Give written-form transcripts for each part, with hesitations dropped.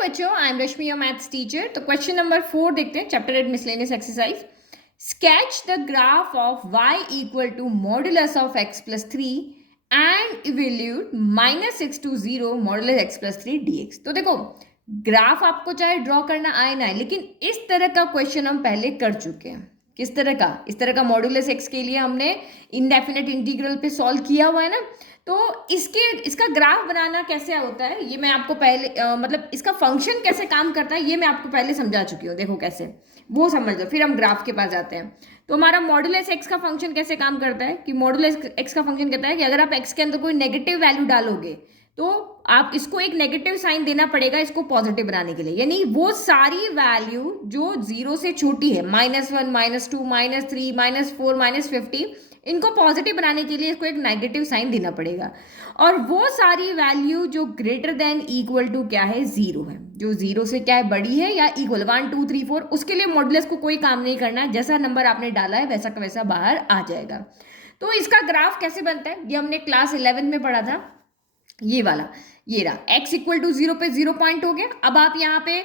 बच्चों, I am Rashmi your maths teacher. तो question number 4 देखते हैं, chapter 8 miscellaneous exercise. Sketch the graph of y equal to modulus of x plus 3 and evaluate -6 to 0 modulus x plus 3 dx। तो देखो, graph आपको चाहे draw करना आए ना आए, लेकिन इस तरह का क्वेश्चन हम पहले कर चुके हैं। किस तरह का? इस तरह का मॉडुलस x के लिए हमने इनडेफिनेट इंटीग्रल पे सॉल्व किया हुआ है ना। तो इसका ग्राफ बनाना कैसे होता है ये मैं आपको पहले मतलब इसका फंक्शन कैसे काम करता है ये मैं आपको पहले समझा चुकी हूँ। देखो कैसे, वो समझ लो, फिर हम ग्राफ के पास जाते हैं। तो हमारा मॉडुलस एक्स का फंक्शन कैसे काम करता है कि मॉडुलस एक्स का फंक्शन कहता है कि अगर आप एक्स के अंदर कोई नेगेटिव वैल्यू डालोगे तो आप इसको एक नेगेटिव साइन देना पड़ेगा इसको पॉजिटिव बनाने के लिए। यानी वो सारी वैल्यू जो 0 से छोटी है, -1, -2, -3, -4, -50, इनको पॉजिटिव बनाने के लिए इसको एक नेगेटिव साइन देना पड़ेगा। और वो सारी वैल्यू जो ग्रेटर देन इक्वल टू क्या है, 0 है, जो 0 से क्या है, बड़ी है या इक्वल 1, 2, 3, 4, उसके लिए मॉडुलस को कोई काम नहीं करना है। जैसा नंबर आपने डाला है वैसा का वैसा बाहर आ जाएगा। तो इसका ग्राफ कैसे बनता है ये हमने क्लास 11 में पढ़ा था। ये वाला, ये रहा, x इक्वल टू 0 पे 0 पॉइंट हो गया। अब आप यहाँ पे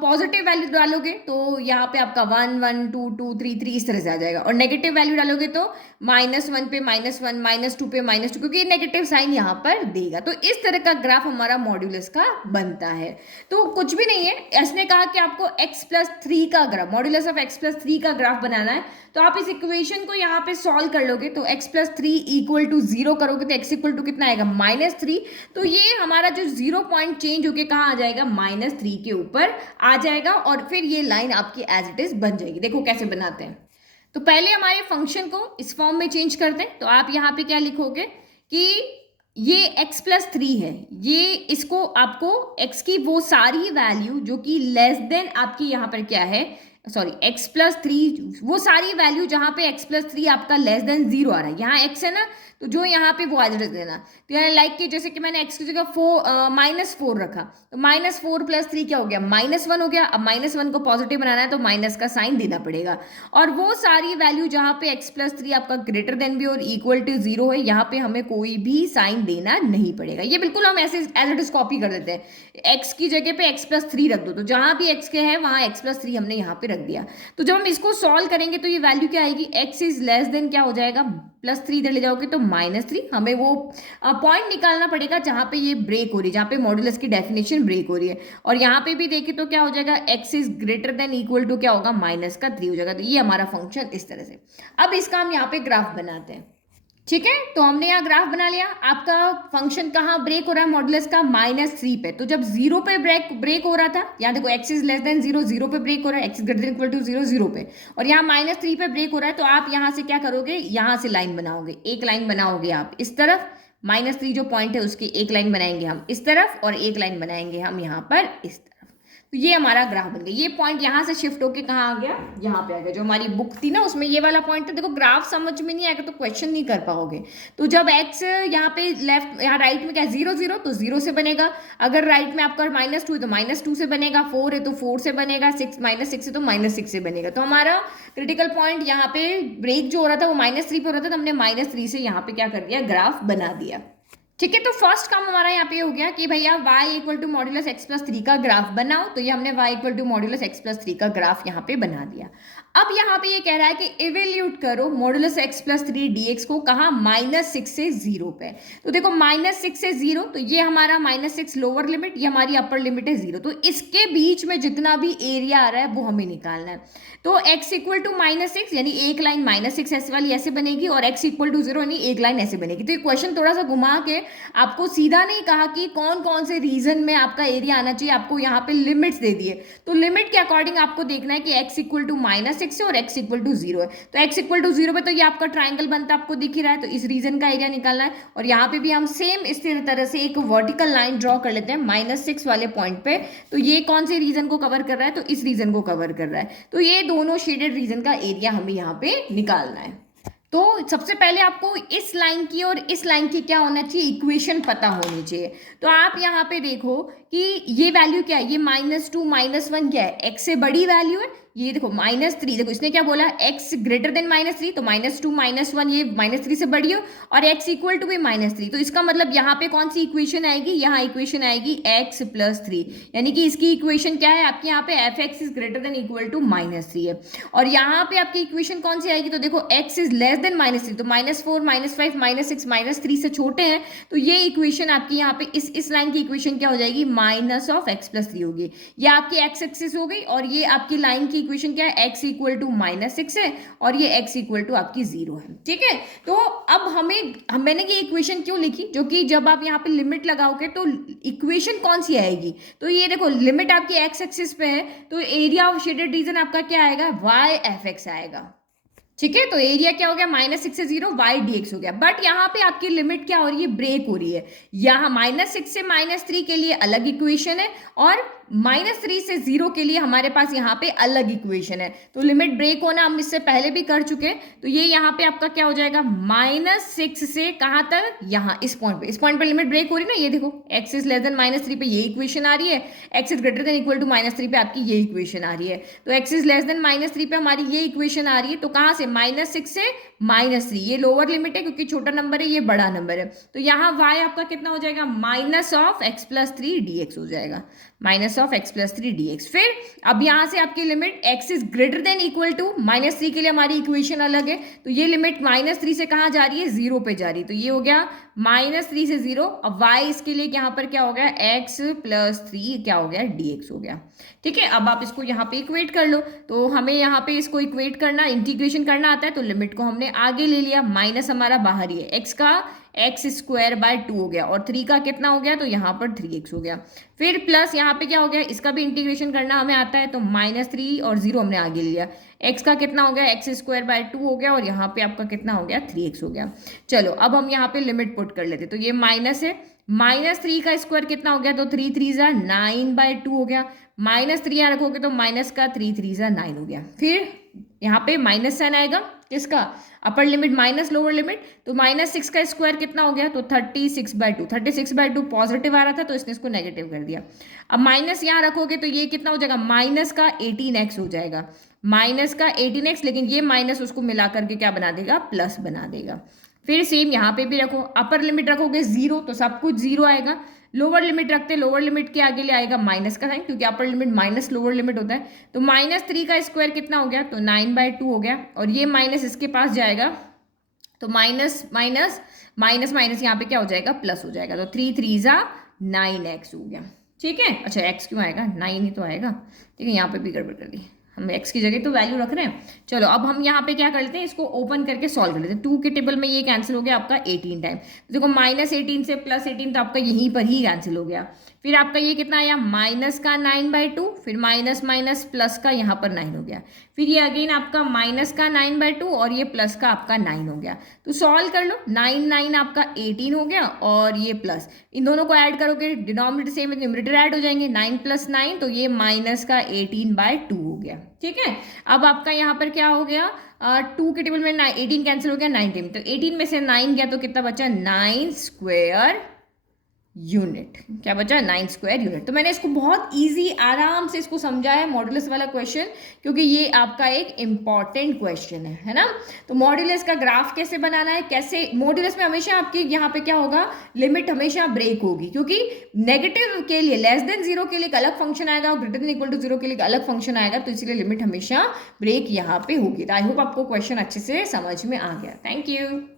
पॉजिटिव वैल्यू डालोगे तो यहाँ पे आपका 1, 1, 2, 2, 3, 3 इस तरह से आ जाएगा। और नेगेटिव वैल्यू डालोगे तो -1 पे -1, -2 पे -2, क्योंकि नेगेटिव साइन यहाँ पर देगा। तो इस तरह का ग्राफ हमारा मॉड्यूलस का बनता है। तो कुछ भी नहीं है, इसने कहा कि आपको x प्लस 3 का graph, modulus of x plus 3 का ग्राफ बनाना है। तो आप इस इक्वेशन को यहाँ पे सॉल्व कर लोगे तो x प्लस 3 इक्वल टू 0 करोगे तो x इक्वल टू कितना आएगा, -3। तो ये हमारा जो 0 पॉइंट चेंज होके कहाँ आ जाएगा, -3 के ऊपर आ जाएगा। और फिर ये लाइन आपकी एज इट इज बन जाएगी। देखो कैसे बनाते हैं। तो पहले हमारे फंक्शन को इस फॉर्म में चेंज करते हैं। तो आप यहाँ पे क्या लिखोगे कि ये x प्लस 3 है, ये इसको आपको x की वो सारी वैल्यू जो कि लेस देन आपकी यहाँ पर क्या है, सॉरी x प्लस 3, वो सारी वैल्यू जहां पे x प्लस 3 आपका लेस देन 0 आ रहा है, यहाँ x है ना, तो जो यहाँ पे वो एज इट इज देना। तो यहाँ लाइक कि जैसे कि मैंने x की जगह -4 रखा, तो -4 प्लस 3 क्या हो गया, -1 हो गया। अब -1 को पॉजिटिव बनाना है तो माइनस का साइन देना पड़ेगा। और वो सारी वैल्यू जहां पे x प्लस 3 आपका ग्रेटर देन भी और इक्वल टू 0 है, यहाँ पे हमें कोई भी साइन देना नहीं पड़ेगा। ये बिल्कुल हम ऐसे एज इट इज कॉपी कर देते हैं। x की जगह पे x प्लस 3 रख दो, तो जहां भी x के है वहां x प्लस 3 हमने यहाँ पे रख दिया। तो जब हम इसको सॉल्व करेंगे तो ये वैल्यू क्या आएगी, x इज लेस देन क्या हो जाएगा, +3 इधर ले जाओगे तो -3। हमें वो पॉइंट निकालना पड़ेगा जहां पे ये ब्रेक हो रही है, जहां पे मॉडुलस की डेफिनेशन ब्रेक हो रही है। और यहाँ पे भी देखें तो क्या हो जाएगा, x is greater than equal to क्या होगा, -3 हो जाएगा। तो ये हमारा फंक्शन इस तरह से। अब इसका हम यहाँ पे ग्राफ बनाते हैं। ठीक है, तो हमने यहाँ ग्राफ बना लिया। आपका फंक्शन कहाँ ब्रेक हो रहा है, मॉडुलस का -3 पे। तो जब 0 पे ब्रेक हो रहा था, यहाँ देखो x इज लेस देन 0, 0 पे ब्रेक हो रहा है, x is greater than equal to 0, 0 पे। और यहाँ -3 पे ब्रेक हो रहा है, तो आप यहाँ से क्या करोगे, यहाँ से लाइन बनाओगे, एक लाइन बनाओगे आप इस तरफ, -3 जो पॉइंट है उसकी एक लाइन बनाएंगे हम इस तरफ, और एक लाइन बनाएंगे हम यहाँ पर इस तरफ। तो ये हमारा ग्राफ बन गया। ये पॉइंट यहाँ से शिफ्ट होके कहाँ आ गया, यहाँ पे आ गया। जो हमारी बुक थी ना उसमें ये वाला पॉइंट था। देखो ग्राफ समझ में नहीं आएगा तो क्वेश्चन नहीं कर पाओगे। तो जब x यहाँ पे लेफ्ट, यहाँ राइट में क्या है, 0, 0, तो 0 से बनेगा। अगर राइट में आपका -2 है तो -2 से बनेगा, 4 है तो 4 से बनेगा, -6 है तो -6 से बनेगा। तो हमारा क्रिटिकल पॉइंट यहाँ पे ब्रेक जो हो रहा था वो -3 पे हो रहा था, तो हमने -3 से यहाँ पे क्या कर दिया, ग्राफ बना दिया। ठीक है, तो फर्स्ट काम हमारा यहाँ पे हो गया कि भैया y equal to modulus x plus 3 का ग्राफ बनाओ। तो ये हमने y equal to modulus x plus 3 का ग्राफ यहाँ पे बना दिया। अब यहाँ पे ये कह रहा है कि इवेल्यूट करो मॉड्यूलस x प्लस 3 dx को, कहाँ, -6 से 0 पे। तो देखो -6 से 0, तो ये हमारा -6 लोअर लिमिट, ये हमारी अपर लिमिट है 0। तो इसके बीच में जितना भी एरिया आ रहा है वो हमें निकालना है। तो x इक्वल टू -6 यानी एक लाइन -6 ऐसे वाली ऐसे बनेगी, और x इक्वल टू 0 यानी एक लाइन ऐसे बनेगी। तो ये क्वेश्चन थोड़ा सा घुमा के आपको सीधा नहीं कहा कि कौन कौन से रीजन में आपका एरिया आना चाहिए, आपको यहाँ पे लिमिट्स दे दिए। तो लिमिट के अकॉर्डिंग आपको देखना है कि x इक्वल टू -6 है और x इक्वल टू 0 है। तो x इक्वल टू 0 पे तो ये आपका ट्राइंगल बनता आपको दिख ही रहा है, तो इस रीजन का एरिया निकालना है। और यहाँ पे भी हम सेम इस तरह से एक वर्टिकल लाइन ड्रॉ कर लेते हैं -6 वाले पॉइंट पे। तो ये कौन से रीजन को कवर कर रहा है, तो इस रीजन को कवर कर रहा है। तो ये दोनों शेडेड रीजन का एरिया हमें यहाँ पे निकालना है। तो सबसे पहले आपको इस लाइन की और इस लाइन की क्या होना चाहिए, इक्वेशन पता होनी चाहिए। तो आप यहाँ पे देखो कि ये वैल्यू क्या है, ये -2 -1 क्या है, x से बड़ी वैल्यू है, ये देखो -3, देखो इसने क्या बोला, x ग्रेटर देन -3, तो -2 -1 ये -3 से बड़ी हो और x इक्वल टू भी -3, तो इसका मतलब यहाँ पे कौन सी इक्वेशन आएगी, यहाँ इक्वेशन आएगी x + 3, यानी कि इसकी इक्वेशन क्या है आपकी, यहाँ पे f(x) is greater than equal to -3 है। और यहाँ पे आपकी इक्वेशन कौन सी आएगी, तो देखो x इज लेस देन -3, तो -4 -5 -6 -3 से छोटे हैं, तो ये इक्वेशन आपकी यहाँ पे इस लाइन की इक्वेशन क्या हो जाएगी, -(x + 3) होगी। ये आपकी x एक्सिस हो गई और ये आपकी लाइन की इक्वेशन क्या है, x इक्वल टू -6 है और ये x इक्वल टू आपकी 0 है। ठीक है, तो अब मैंने ये इक्वेशन क्यों लिखी, जो कि जब आप यहाँ पे लिमिट लगाओगे तो इक्वेशन कौन सी आएगी, तो ये देखो लिमिट आपकी x एक्सिस पे है, तो एरिया ऑफ शेडेड रीजन आपका क्या आएगा, y(f(x) आएगा। ठीक है, तो एरिया क्या हो गया, -6 से 0 y dx हो गया। बट यहाँ पे आपकी लिमिट क्या हो रही है, ब्रेक हो रही है। यहाँ -6 से -3 के लिए अलग इक्वेशन है और -3 से 0 के लिए हमारे पास यहाँ पे अलग इक्वेशन है। तो लिमिट ब्रेक होना हम इससे पहले भी कर चुके हैं, तो ये यहाँ पे आपका क्या हो जाएगा, -6 से कहाँ तक, यहाँ इस पॉइंट पे लिमिट ब्रेक हो रही है ना, ये देखो x इज लेस देन -3 पे ये इक्वेशन आ रही है, x is greater than equal to -3 पे आपकी ये इक्वेशन आ रही है। तो x इज लेस देन -3 पे हमारी ये इक्वेशन आ रही है, तो कहाँ से, -6 से -3, ये लोअर लिमिट है क्योंकि छोटा नंबर है, ये बड़ा नंबर है, तो यहाँ y आपका कितना हो जाएगा, -(x + 3) dx हो जाएगा, -(x + 3) dx। फिर अब यहाँ से आपकी limit x is greater than equal to -3 के लिए हमारी इक्वेशन अलग है, तो ये लिमिट -3 से कहाँ जा रही है, 0 पे जा रही है, तो ये हो गया -3 से 0। अब y इसके लिए यहाँ पर क्या हो गया, x + 3 क्या हो गया, dx हो गया। ठीक है, अब आप इसको यहाँ पे इक्वेट कर लो, तो हमें यहाँ पे इसको इक्वेट करना, इंटीग्रेशन करना आता है, तो लिमिट को हमने आगे ले लिया, माइनस हमारा बाहर ही है, x का x² / 2 हो गया और 3 का कितना हो गया, तो यहाँ पर 3x हो गया। फिर प्लस यहाँ पे क्या हो गया, इसका भी इंटीग्रेशन करना हमें आता है, तो -3 और 0 हमने आगे लिया, x का कितना हो गया, x² / 2 हो गया और यहाँ पे आपका कितना हो गया, 3x हो गया। चलो अब हम यहाँ पे लिमिट पुट कर लेते, तो ये माइनस है, -3 का स्क्वायर कितना हो गया, तो 3 3 9/2 हो गया, -3 यहाँ रखोगे तो माइनस का 3 3 9 हो गया। फिर यहाँ पे माइनस साइन आएगा, किसका, upper limit minus lower limit, तो -6 का स्क्वायर कितना हो गया, तो 36/2, 36/2 पॉजिटिव आ रहा था तो इसने इसको नेगेटिव कर दिया। अब माइनस यहाँ रखोगे तो ये कितना हो जाएगा, माइनस का 18x हो जाएगा, माइनस का 18x, लेकिन ये माइनस उसको मिला करके क्या बना देगा, प्लस बना देगा। फिर सेम यहाँ पे भी रखो, अपर लिमिट रखोगे 0 तो सब कुछ 0 आएगा, लोअर लिमिट रखते, लोअर लिमिट के आगे ले आएगा माइनस का साइन, क्योंकि upper limit minus lower limit होता है, तो -3 का स्क्वायर कितना हो गया, तो 9/2 हो गया और ये माइनस इसके पास जाएगा, तो माइनस माइनस माइनस माइनस यहाँ पे क्या हो जाएगा, प्लस हो जाएगा, तो 3 3 9x हो गया। ठीक है, अच्छा x क्यों आएगा, 9 ही तो आएगा। ठीक है, यहाँ पे भी गड़बड़ कर दी, हम x की जगह तो वैल्यू रख रहे हैं। चलो अब हम यहाँ पे क्या करते हैं, इसको ओपन करके सॉल्व कर लेते हैं। 2 के टेबल में ये कैंसिल हो गया आपका 18 टाइम, तो देखो -18 से +18 तो आपका यहीं पर ही कैंसिल हो गया। फिर आपका ये कितना आया, माइनस का 9/2, फिर माइनस माइनस प्लस का यहाँ पर 9 हो गया, फिर ये अगेन आपका माइनस का 9/2 और ये प्लस का आपका 9 हो गया। तो सॉल्व कर लो, 9 9 आपका 18 हो गया और ये प्लस, इन दोनों को ऐड करोगे, डिनोमिनेटर सेम है, न्यूमरेटर ऐड हो जाएंगे, 9 + 9 तो ये माइनस का 18/2 हो गया। ठीक है, अब आपका यहाँ पर क्या हो गया, 2 के टेबल में 18 कैंसिल हो गया, 9 टाइम, तो 18 में से 9 गया तो कितना बचा, 9 स्क्वायर यूनिट, क्या बचा, 9 स्क्वायर यूनिट। तो मैंने इसको बहुत इजी आराम से इसको समझाया मॉड्यूलस वाला क्वेश्चन, क्योंकि ये आपका एक इंपॉर्टेंट क्वेश्चन है ना। तो मॉड्यूलस का ग्राफ कैसे बनाना है, कैसे, मॉड्यूलस में हमेशा आपके यहाँ पे क्या होगा, लिमिट हमेशा ब्रेक होगी, क्योंकि नेगेटिव के लिए लेस देन 0 के लिए एक अलग फंक्शन आएगा और ग्रेटर देन इक्वल टू 0 के लिए एक अलग फंक्शन आएगा, तो इसलिए लिमिट हमेशा ब्रेक यहाँ पे होगी। आई होप आपको क्वेश्चन अच्छे से समझ में आ गया। Thank you.